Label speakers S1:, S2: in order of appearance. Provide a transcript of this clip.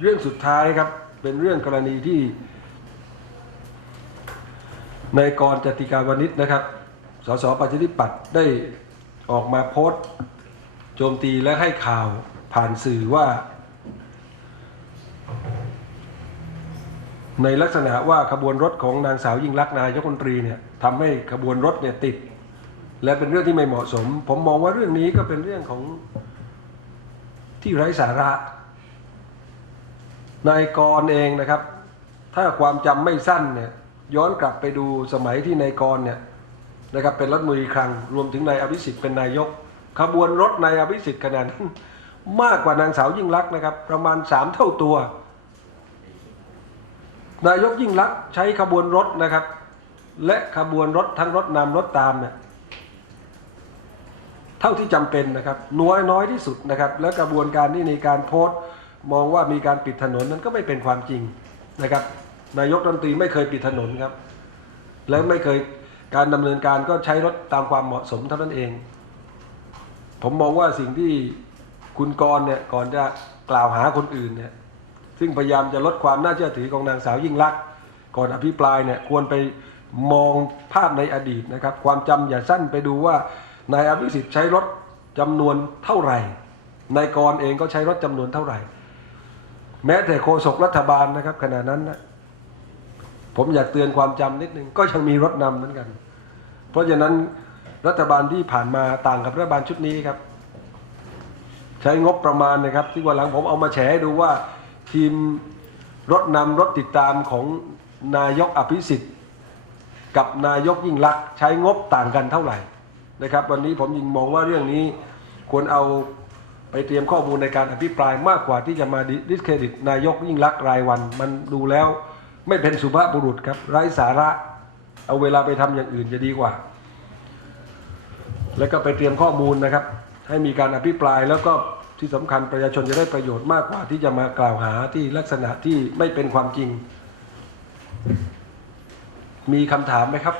S1: เรื่องสุดท้ายครับเป็นเรื่องกรณีที่นายกรจติการวนิชนะครับ สสประชาธิปัตได้ออกมาโพสต์โจมตีและให้ข่าวผ่านสื่อว่า ในลักษณะว่าขบวนรถของนางสาวยิ่งลักนายกรัฐมนตรีเนี่ยทำให้ขบวนรถเนี่ยติด และเป็นเรื่องที่ไม่เหมาะสม ผมมองว่าเรื่องนี้ก็เป็นเรื่องของที่ไร้สาระ นายกรเองนะครับ ถ้าความจำไม่สั้นเนี่ยย้อนกลับไปดูสมัยที่นายกรเนี่ยนะครับเป็นรัฐมนตรีคลังรวมถึงนายอภิสิทธิ์เป็นนายก ขบวนรถนายอภิสิทธิ์ขนาดนั้นมากกว่านางสาวยิ่งลักษณ์นะครับ ประมาณสามเท่าตัว นายกยิ่งลักษณ์ใช้ขบวนรถนะครับ และขบวนรถทั้งรถนำรถตามเนี่ยเท่าที่จำเป็นนะครับน้อยน้อยที่สุดนะครับ และกระบวนการที่ในการโพสต์ มองว่ามีการปิดถนนนั้นก็ไม่เป็นความจริงนะครับ นายกรัฐมนตรีไม่เคยปิดถนนครับ และไม่เคยการดำเนินการก็ใช้รถตามความเหมาะสมเท่านั้นเอง ผมมองว่าสิ่งที่คุณกรเนี่ยก่อนจะกล่าวหาคนอื่นเนี่ยซึ่งพยายามจะลดความน่าเชื่อถือของนางสาวยิ่งลักษณ์ก่อนอภิปรายเนี่ยควรไปมองภาพในอดีตนะครับ ความจำอย่าสั้นไปดูว่านายอภิสิทธิ์ใช้รถจำนวนเท่าไหร่นายกรเองก็ใช้รถจำนวนเท่าไหร่ แม้แต่โฆษกรัฐบาลนะครับ ขณะนั้นนะผมอยากเตือนความจำนิดนึงก็ยังมีรถนำเหมือนกัน เพราะฉะนั้นรัฐบาลที่ผ่านมาต่างกับรัฐบาลชุดนี้ครับ ใช้งบประมาณนะครับ ที่วันหลังผมเอามาแฉให้ดูว่าทีมรถนำรถติดตามของนายกอภิสิทธิ์ กับนายกยิ่งลักษณ์ใช้งบต่างกันเท่าไหร่นะครับ วันนี้ผมยิงมองว่าเรื่องนี้ควรเอา ไปเตรียมข้อมูลในการอภิปรายมากกว่าที่จะมาดิสเครดิตนายกยิ่งลักรายวัน มันดูแล้วไม่เป็นสุภาพบุรุษครับไร้สาระ เอาเวลาไปทำอย่างอื่นจะดีกว่า แล้วก็ไปเตรียมข้อมูลนะครับ ให้มีการอภิปรายแล้วก็ที่สำคัญประชาชนจะได้ประโยชน์มากกว่าที่จะมากล่าวหาที่ลักษณะที่ไม่เป็นความจริง มีคำถามไหมครับ